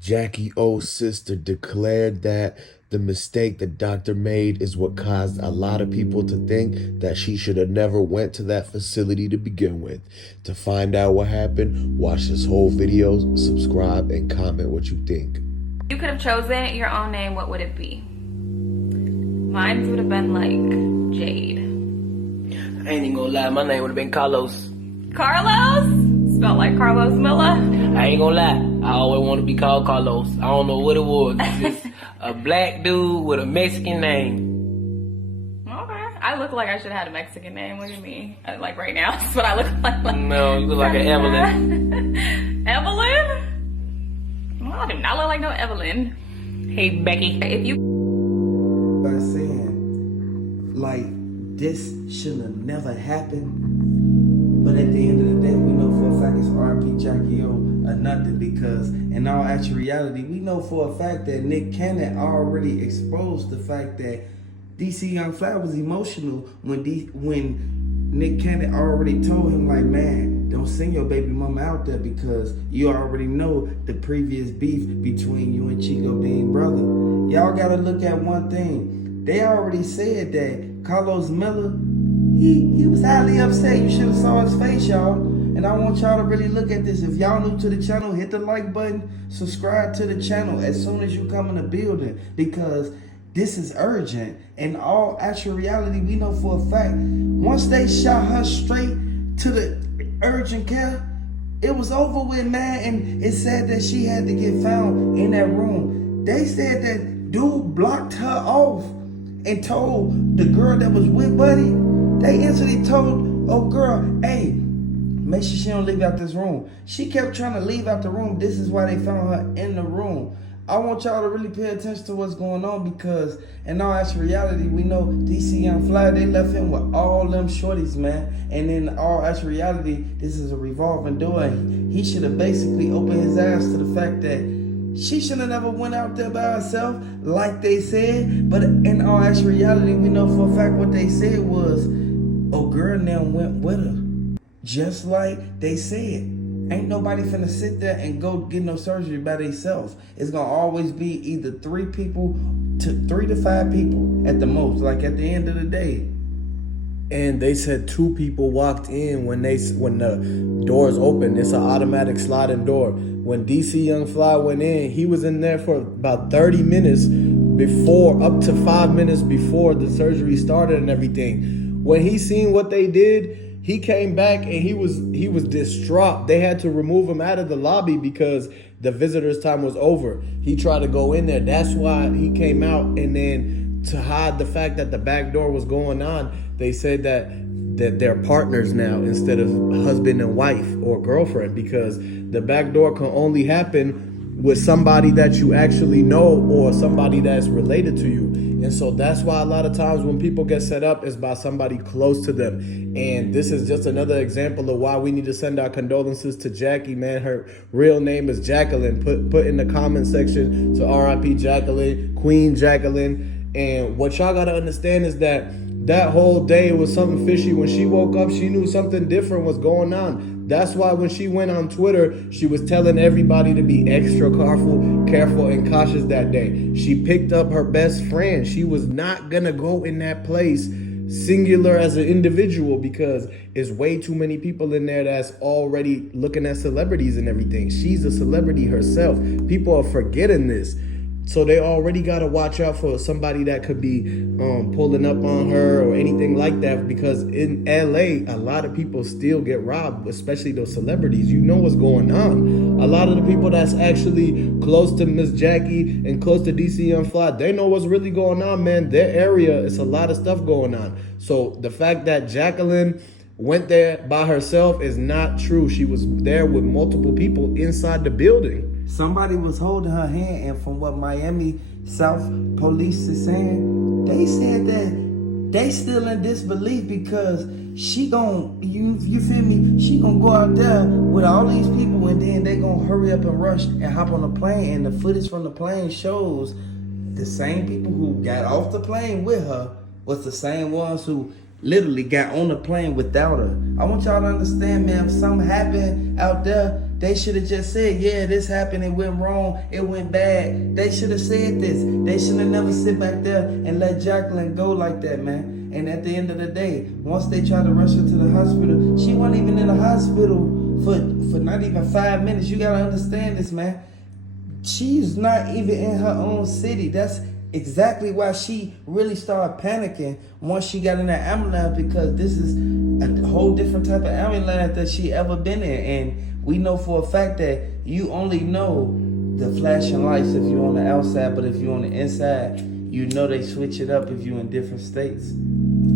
JackyOh Sister declared that the mistake the doctor made is what caused a lot of people to think that she should have never went to that facility to begin with. To find out what happened, watch this whole video, subscribe, and comment what you think. You could have chosen your own name, what would it be? Mine would have been like Jade. I ain't even gonna lie, my name would have been Carlos. Carlos? Spelled like Carlos Miller? I ain't gonna lie, I always want to be called Carlos. I don't know what it was. It's just a black dude with a Mexican name. Okay. I look like I should have had a Mexican name. Look at me. Like right now, that's what I look like. No, you look like an Evelyn. Evelyn? Well, I do not look like no Evelyn. Hey, Becky. If you by saying, like, this should have never happened. But at the end of the day, we know for a fact it's R.I.P. JackyOh or nothing, because in all actual reality, we know for a fact that Nick Cannon already exposed the fact that DC Young Fly was emotional when Nick Cannon already told him, like, man, don't send your baby mama out there because you already know the previous beef between you and Chico being brother. Y'all gotta look at one thing. They already said that Carlos Miller, he was highly upset. You should have saw his face, y'all. And I want y'all to really look at this. If y'all new to the channel, hit the like button, subscribe to the channel as soon as you come in the building, because this is urgent. In all actual reality, we know for a fact, once they shot her straight to the urgent care, it was over with, man. And it said that she had to get found in that room. They said that dude blocked her off and told the girl that was with Buddy, they instantly told, oh girl, hey, make sure she don't leave out this room. She kept trying to leave out the room. This is why they found her in the room. I want y'all to really pay attention to what's going on, because in all actual reality, we know DC Young Fly, they left him with all them shorties, man. And in all actual reality, this is a revolving door. He should have basically opened his eyes to the fact that she should have never went out there by herself like they said. But in all actual reality, we know for a fact what they said was, oh girl now went with her. Just like they said. Ain't nobody finna sit there and go get no surgery by themselves. It's gonna always be either 3 to 5 people at the most, like at the end of the day. And they said 2 people walked in when the doors opened. It's an automatic sliding door. When DC Young Fly went in, he was in there for about 30 minutes before, up to 5 minutes before the surgery started and everything. When he seen what they did, he came back and he was distraught. They had to remove him out of the lobby because the visitor's time was over. He tried to go in there. That's why he came out. And then to hide the fact that the back door was going on, they said that they're partners now instead of husband and wife or girlfriend, because the back door can only happen with somebody that you actually know or somebody that's related to you. And so that's why a lot of times when people get set up, it's by somebody close to them. And this is just another example of why we need to send our condolences to Jackie, man. Her real name is Jacqueline. Put in the comment section to RIP Jacqueline, Queen Jacqueline. And what y'all gotta understand is that whole day was something fishy. When she woke up, she knew something different was going on. That's why when she went on Twitter, she was telling everybody to be extra careful and cautious that day. She picked up her best friend. She was not gonna go in that place singular as an individual, because there's way too many people in there that's already looking at celebrities and everything. She's a celebrity herself. People are forgetting this. So they already got to watch out for somebody that could be pulling up on her or anything like that, because in LA, a lot of people still get robbed, especially those celebrities. You know what's going on. A lot of the people that's actually close to Miss Jackie and close to DC Young Fly, they know what's really going on, man. Their area, it's a lot of stuff going on. So the fact that Jacqueline went there by herself is not true. She was there with multiple people inside the building. Somebody was holding her hand, and from what Miami South police is saying, they said that they still in disbelief because she gon', you feel me? She gonna go out there with all these people, and then they gonna hurry up and rush and hop on the plane. And the footage from the plane shows the same people who got off the plane with her was the same ones who literally got on the plane without her. I want y'all to understand, man, if something happened out there, They should have just said, yeah, this happened, it went wrong, it went bad. They should have said this. They should have never sit back there and let Jacqueline go like that, man. And at the end of the day, once they tried to rush her to the hospital, she wasn't even in the hospital for not even 5 minutes. You gotta understand this, man. She's not even in her own city. That's exactly why she really started panicking once she got in that ambulance, because this is a whole different type of ambulance that she ever been in. And we know for a fact that you only know the flashing lights if you're on the outside, but if you're on the inside, you know they switch it up if you're in different states.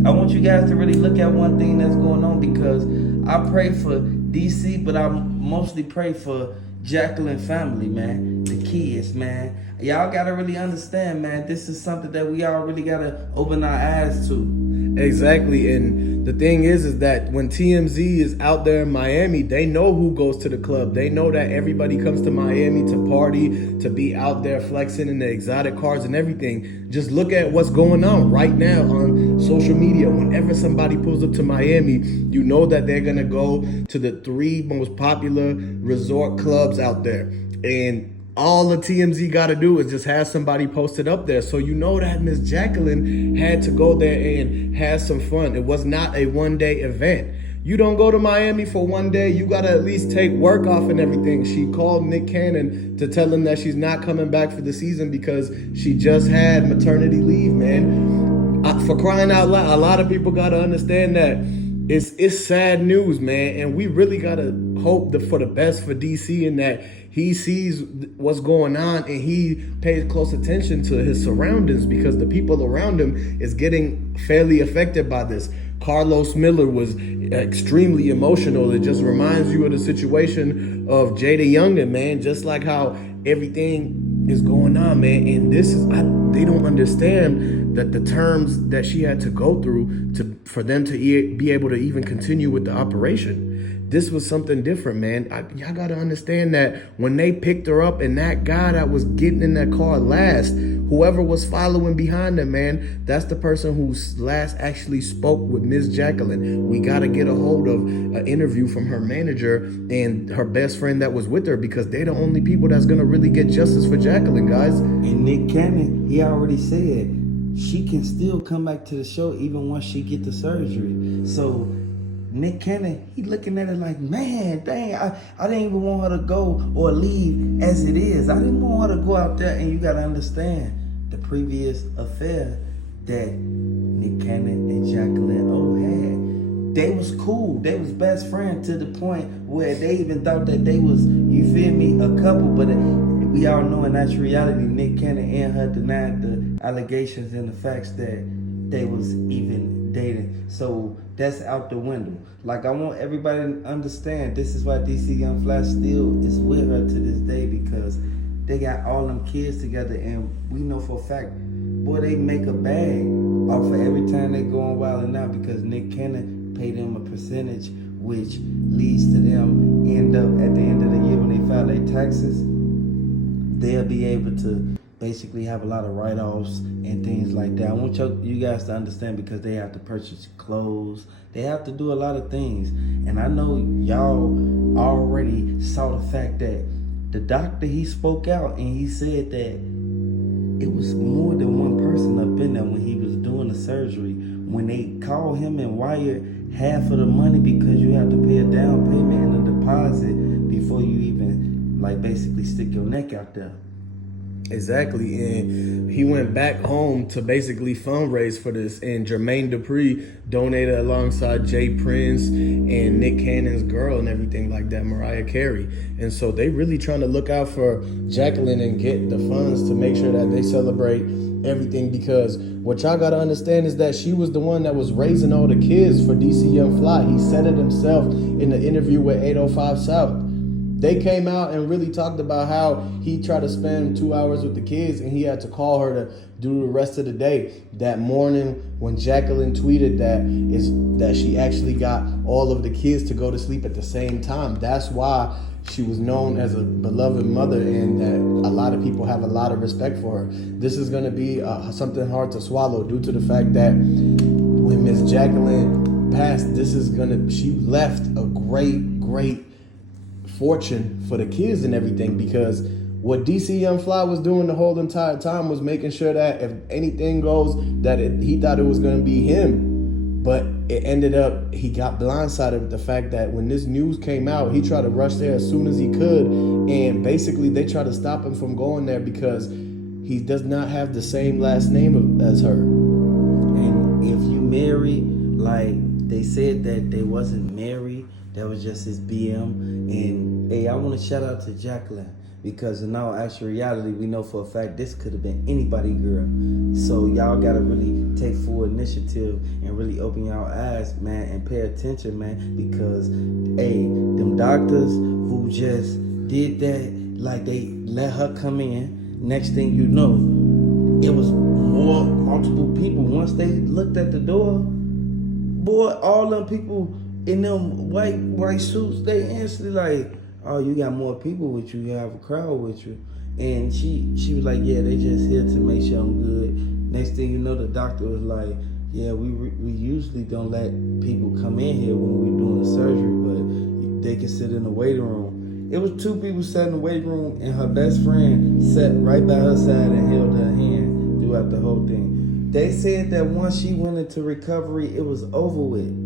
I want you guys to really look at one thing that's going on, because I pray for DC, but I mostly pray for Jacqueline family, man. The kids, man. Y'all gotta really understand, man. This is something that we all really gotta open our eyes to. Exactly, and the thing is that when TMZ is out there in Miami, they know who goes to the club. They know that everybody comes to Miami to party, to be out there flexing in the exotic cars and everything. Just look at what's going on right now on social media. Whenever somebody pulls up to Miami, you know that they're gonna go to the 3 most popular resort clubs out there. And all the TMZ got to do is just have somebody posted up there. So you know that Miss Jacqueline had to go there and have some fun. It was not a one-day event. You don't go to Miami for one day. You got to at least take work off and everything. She called Nick Cannon to tell him that she's not coming back for the season because she just had maternity leave, man. For crying out loud, a lot of people got to understand that it's sad news, man. And we really got to hope for the best for DC, and that he sees what's going on and he pays close attention to his surroundings, because the people around him is getting fairly affected by this. Carlos Miller was extremely emotional. It just reminds you of the situation of Jada Youngin, man, just like how everything is going on, man. And this is, they don't understand that the terms that she had to go through for them to be able to even continue with the operation. This was something different, man. Y'all got to understand that when they picked her up and that guy that was getting in that car last, whoever was following behind them, man, that's the person who last actually spoke with Miss Jacqueline. We got to get a hold of an interview from her manager and her best friend that was with her, because they're the only people that's going to really get justice for Jacqueline, guys. And Nick Cannon, he already said she can still come back to the show even once she get the surgery. So Nick Cannon, he looking at it like, man, dang, I didn't even want her to go or leave as it is. I didn't want her to go out there. And you got to understand the previous affair that Nick Cannon and Jacqueline O had. They was cool. They was best friends to the point where they even thought that they was, you feel me, a couple. But we all know in actual reality, Nick Cannon and her denied the allegations and the facts that they was even dating. So that's out the window. Like, I want everybody to understand, this is why DC Young Fly still is with her to this day, because they got all them kids together, and we know for a fact, boy, they make a bag off of every time they go on Wild 'N Out, because Nick Cannon paid them a percentage, which leads to them end up at the end of the year when they file their taxes, they'll be able to basically have a lot of write-offs and things like that. I want you guys to understand, because they have to purchase clothes. They have to do a lot of things. And I know y'all already saw the fact that the doctor, he spoke out and he said that it was more than one person up in there when he was doing the surgery. When they called him and wired half of the money, because you have to pay a down payment and a deposit before you even, like, basically stick your neck out there. Exactly, and he went back home to basically fundraise for this, and Jermaine Dupri donated alongside Jay Prince and Nick Cannon's girl and everything like that, Mariah Carey. And so they really trying to look out for Jacqueline and get the funds to make sure that they celebrate everything, because what y'all gotta understand is that she was the one that was raising all the kids for DC Young Fly. He said it himself in the interview with 805 South. They came out and really talked about how he tried to spend 2 hours with the kids and he had to call her to do the rest of the day. That morning when Jacqueline tweeted that she actually got all of the kids to go to sleep at the same time. That's why she was known as a beloved mother, and that a lot of people have a lot of respect for her. This is going to be something hard to swallow, due to the fact that when Miss Jacqueline passed, she left a great fortune for the kids and everything, because what DC Young Fly was doing the whole entire time was making sure that if anything goes, that he thought it was going to be him. But it ended up, he got blindsided with the fact that when this news came out, he tried to rush there as soon as he could. And basically they tried to stop him from going there because he does not have the same last name as her. And if you married, like they said that they wasn't married, that was just his BM. And hey, I want to shout out to Jacqueline, because in all actual reality, we know for a fact this could have been anybody girl. So y'all gotta really take full initiative and really open y'all eyes, man, and pay attention, man, because hey, them doctors who just did that, like they let her come in, next thing you know, it was multiple people. Once they looked at the door, boy, all them people in them white suits, they instantly like, oh, you got more people with you, you have a crowd with you. And she was like, yeah, they just here to make sure I'm good. Next thing you know, the doctor was like, yeah, we usually don't let people come in here when we're doing the surgery, but they can sit in the waiting room. It was two people sat in the waiting room, and her best friend sat right by her side and held her hand throughout the whole thing. They said that once she went into recovery, it was over with.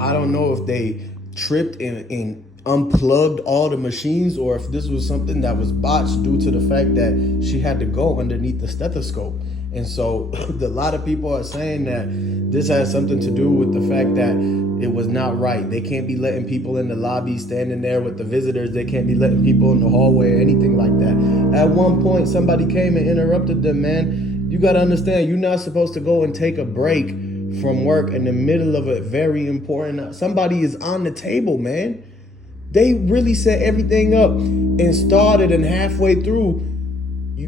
I don't know if they tripped and unplugged all the machines, or if this was something that was botched due to the fact that she had to go underneath the stethoscope. And so a lot of people are saying that this has something to do with the fact that it was not right. They can't be letting people in the lobby standing there with the visitors. They can't be letting people in the hallway or anything like that. At one point, somebody came and interrupted them, man. You got to understand, you're not supposed to go and take a break from work in the middle of a very important, somebody is on the table, man. They really set everything up and started, and halfway through,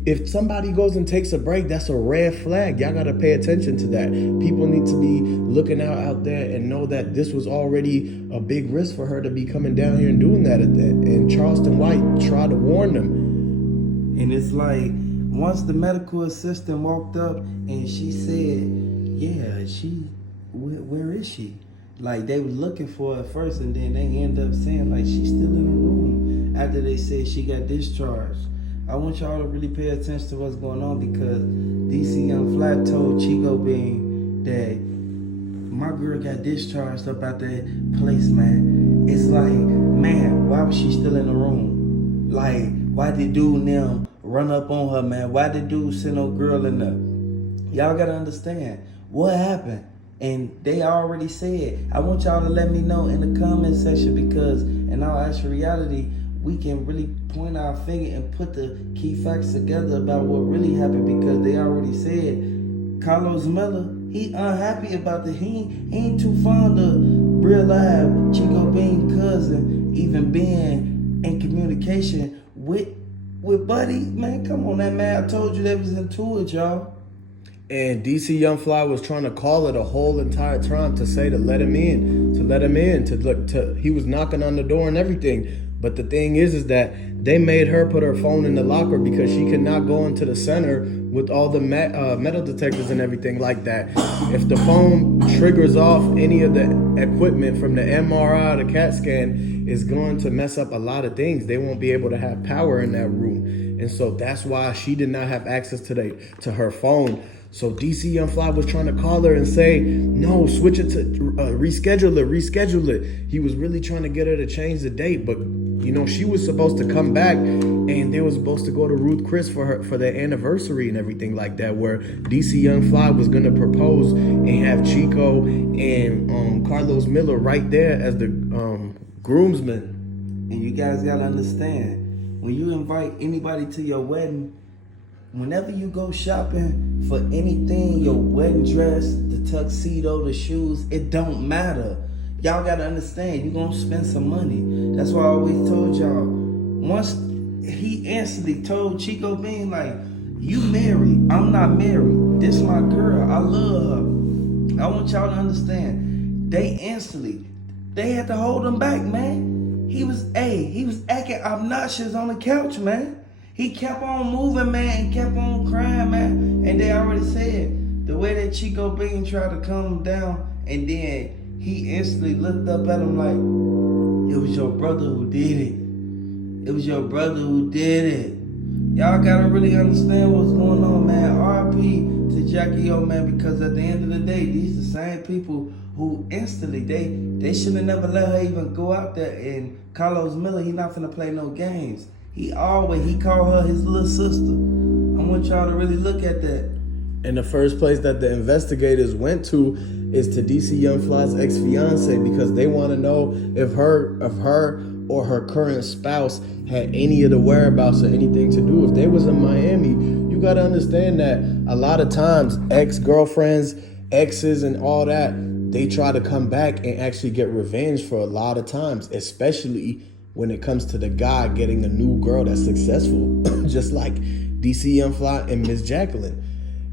if somebody goes and takes a break, that's a red flag. Y'all got to pay attention to that. People need to be looking out there and know that this was already a big risk for her to be coming down here and doing that at that. And Charleston White tried to warn them. And it's like, once the medical assistant walked up and she said, yeah, where is she? Like, they were looking for her first, and then they end up saying, like, she's still in the room after they said she got discharged. I want y'all to really pay attention to what's going on, because DC Young Fly told Chico Bean that my girl got discharged up out that place, man. It's like, man, why was she still in the room? Like, why did dude and them run up on her, man? Why did dude send no girl in there? Y'all gotta understand what happened. And they already said, I want y'all to let me know in the comment section, because in all actual reality, we can really point our finger and put the key facts together about what really happened, because they already said Carlos Miller, he unhappy about the, he ain't too fond of real live Chico Bean cousin even being in communication with Buddy. Man, come on, that man, I told you they was into it, y'all. And DC Young Fly was trying to call her the whole entire time to say to let him in, he was knocking on the door and everything. But the thing is that they made her put her phone in the locker because she could not go into the center with all the metal detectors and everything like that. If the phone triggers off any of the equipment from the MRI, the CAT scan, is going to mess up a lot of things. They won't be able to have power in that room. And so that's why she did not have access to her phone. So DC Young Fly was trying to call her and say, no, switch it to reschedule it. He was really trying to get her to change the date, but you know, she was supposed to come back and they was supposed to go to Ruth Chris for their anniversary and everything like that, where DC Young Fly was gonna propose and have Chico and Carlos Miller right there as the groomsmen. And you guys gotta understand, when you invite anybody to your wedding, whenever you go shopping for anything, your wedding dress, the tuxedo, the shoes, it don't matter. Y'all gotta understand, you gonna spend some money. That's why I always told y'all, once he instantly told Chico Bean, like, you married, I'm not married. This my girl, I love her. I want y'all to understand, they had to hold him back, man. He was acting obnoxious on the couch, man. He kept on moving, man, and kept on crying, man. And they already said, the way that Chico Bean tried to calm him down, and then he instantly looked up at him like, it was your brother who did it. It was your brother who did it. Y'all gotta really understand what's going on, man. RP to JackyOh, man, because at the end of the day, these the same people who instantly, they should have never let her even go out there. And Carlos Miller, he not finna play no games. He called her his little sister. I want y'all to really look at that. And the first place that the investigators went to is to DC Young Fly's ex-fiance, because they want to know if her or her current spouse had any of the whereabouts or anything to do. If they was in Miami, you got to understand that a lot of times ex-girlfriends, exes and all that, they try to come back and actually get revenge for a lot of times, especially when it comes to the guy getting a new girl that's successful, just like DC Young Fly and Miss Jacqueline.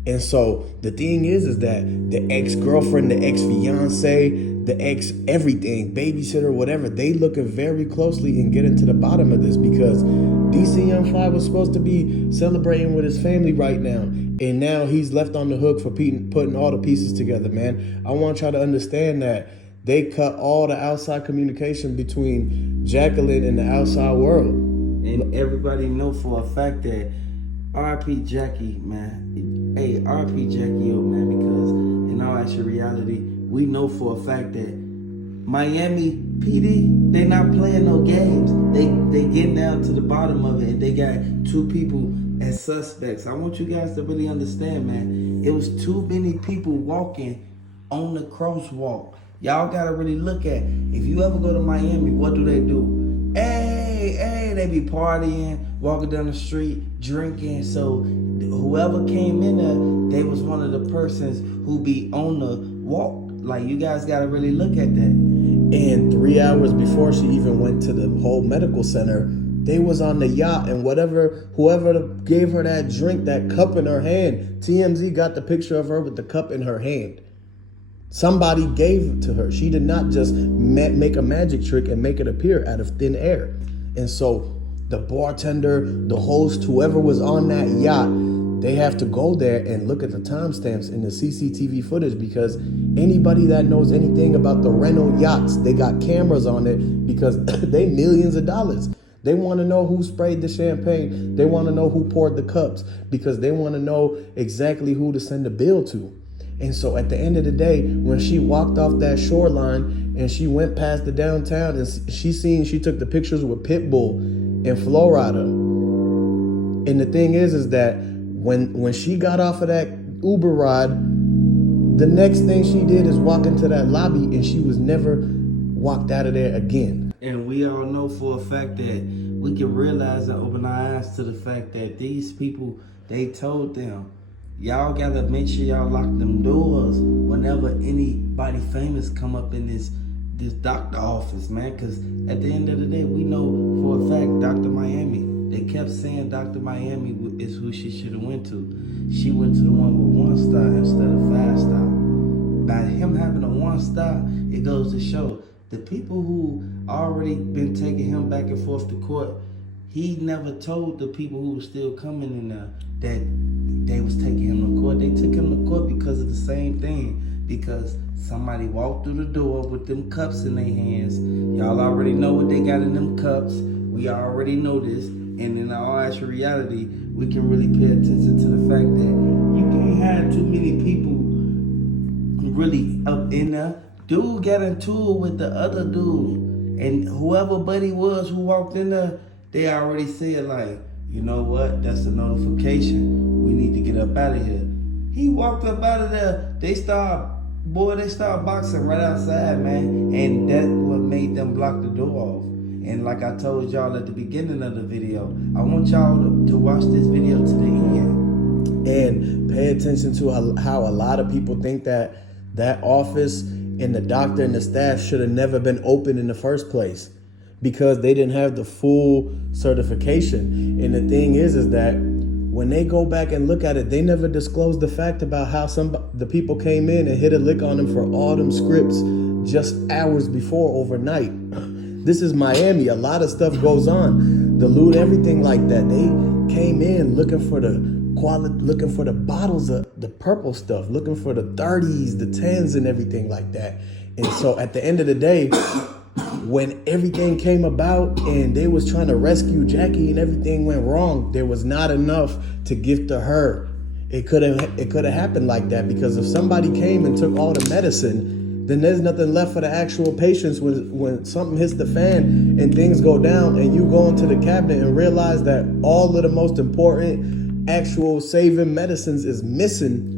And so the thing is that the ex-girlfriend, the ex-fiance, the ex-everything, babysitter, whatever, they looking very closely and getting to the bottom of this, because DC Young Fly was supposed to be celebrating with his family right now. And now he's left on the hook for putting all the pieces together, man. I want y'all to understand that they cut all the outside communication between Jacqueline and the outside world. And everybody know for a fact that RP Jackie, man. Hey, RP JackyOh, man, because in all actual reality, we know for a fact that Miami PD, they not playing no games. They getting down to the bottom of it, and they got two people as suspects. I want you guys to really understand, man. It was too many people walking on the crosswalk. Y'all gotta really look at, if you ever go to Miami, what do? Hey, they be partying, walking down the street, drinking. So whoever came in there, they was one of the persons who be on the walk. Like, you guys gotta really look at that. And 3 hours before she even went to the whole medical center, they was on the yacht, and whoever gave her that drink, that cup in her hand, TMZ got the picture of her with the cup in her hand. Somebody gave it to her. She did not just make a magic trick and make it appear out of thin air. And so the bartender, the host, whoever was on that yacht, they have to go there and look at the timestamps in the CCTV footage, because anybody that knows anything about the rental yachts, they got cameras on it, because they millions of dollars. They want to know who sprayed the champagne. They want to know who poured the cups, because they want to know exactly who to send the bill to. And so at the end of the day, when she walked off that shoreline and she went past the downtown, and she took the pictures with Pitbull in Florida. And the thing is that when she got off of that Uber ride, the next thing she did is walk into that lobby, and she was never walked out of there again. And we all know for a fact that we can realize and open our eyes to the fact that these people, they told them, y'all gotta make sure y'all lock them doors whenever anybody famous come up in this doctor office, man. Because at the end of the day, we know for a fact Dr. Miami, they kept saying Dr. Miami is who she should have went to. She went to the one with 1 star instead of 5 star. By him having a 1 star, it goes to show the people who already been taking him back and forth to court, he never told the people who were still coming in there that they was taking him to court. They took him to court because of the same thing. Because somebody walked through the door with them cups in their hands. Y'all already know what they got in them cups. We already know this. And in all actual reality, we can really pay attention to the fact that you can't have too many people really up in there. Dude got into it with the other dude. And whoever buddy was who walked in there, they already said, like, you know what? That's a notification. We need to get up out of here. He walked up out of there. They start boxing right outside, man. And that's what made them block the door off. And like I told y'all at the beginning of the video, I want y'all to watch this video to the end. And pay attention to how a lot of people think that office and the doctor and the staff should have never been open in the first place, because they didn't have the full certification. And the thing is that when they go back and look at it, they never disclosed the fact about how the people came in and hit a lick on them for all them scripts just hours before, overnight. This is Miami. A lot of stuff goes on. The loot, everything like that. They came in looking for the quality, looking for the bottles of the purple stuff, looking for the 30s, the 10s and everything like that. And so at the end of the day, when everything came about and they was trying to rescue Jackie and everything went wrong, there was not enough to give to her. It could have happened like that, because if somebody came and took all the medicine, then there's nothing left for the actual patients when something hits the fan and things go down and you go into the cabinet and realize that all of the most important actual saving medicines is missing.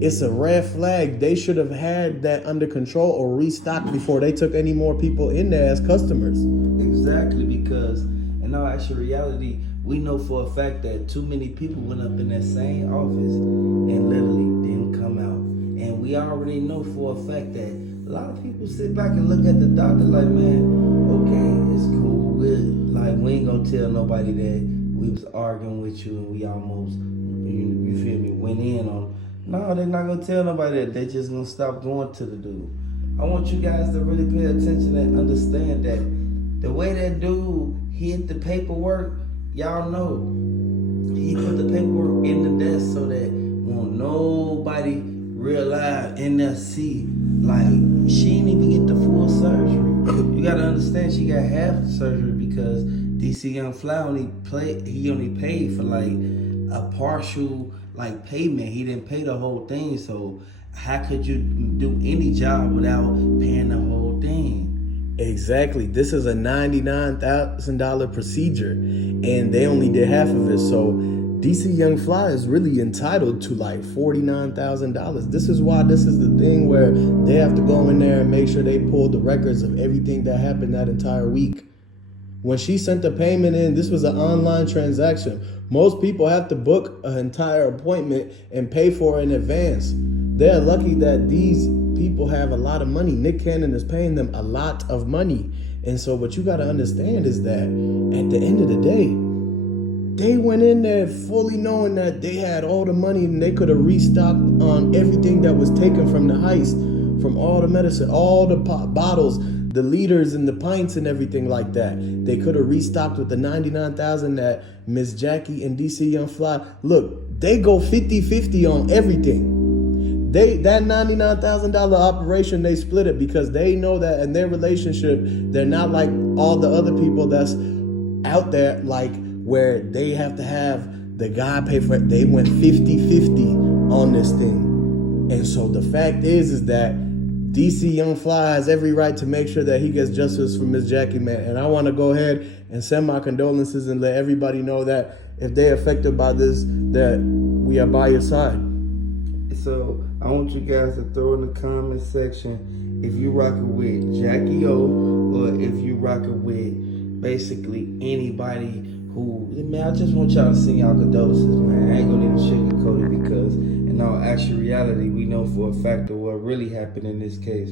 It's a red flag. They should have had that under control or restocked before they took any more people in there as customers. Exactly, because in all actual reality, we know for a fact that too many people went up in that same office and literally didn't come out. And we already know for a fact that a lot of people sit back and look at the doctor like, man, okay, it's cool. We ain't gonna tell nobody that we was arguing with you and we almost, you feel me, went in on. No, they're not gonna tell nobody that. They just gonna stop going to the dude. I want you guys to really pay attention and understand that the way that dude hid the paperwork, y'all know, he put the paperwork in the desk so that won't nobody realize and they'll see, like, she didn't even get the full surgery. You gotta understand, she got half the surgery because DC Young Fly only paid for like a partial like payment. He didn't pay the whole thing. So how could you do any job without paying the whole thing? Exactly. This is a $99,000 procedure and they only did half of it. So DC Young Fly is really entitled to like $49,000. This is why this is the thing where they have to go in there and make sure they pull the records of everything that happened that entire week. When she sent the payment in, this was an online transaction. Most people have to book an entire appointment and pay for it in advance. They're lucky that these people have a lot of money. Nick Cannon is paying them a lot of money. And so what you got to understand is that at the end of the day, they went in there fully knowing that they had all the money and they could have restocked on everything that was taken from the heist, from all the medicine, all the bottles, the liters and the pints and everything like that. They could have restocked with the $99,000 that Miss Jackie and DC Young Fly. Look, they go 50-50 on everything. That $99,000 operation, they split it because they know that in their relationship, they're not like all the other people that's out there, like where they have to have the guy pay for it. They went 50-50 on this thing. And so the fact is that DC Young Fly has every right to make sure that he gets justice for Miss Jackie, man. And I want to go ahead and send my condolences and let everybody know that if they're affected by this, that we are by your side. So I want you guys to throw in the comment section if you rocking with JackyOh or if you rocking with basically anybody who, man, I just want y'all to send y'all condolences, man. I ain't gonna even sugarcoat it because in all actual reality, we know for a fact of what really happened in this case.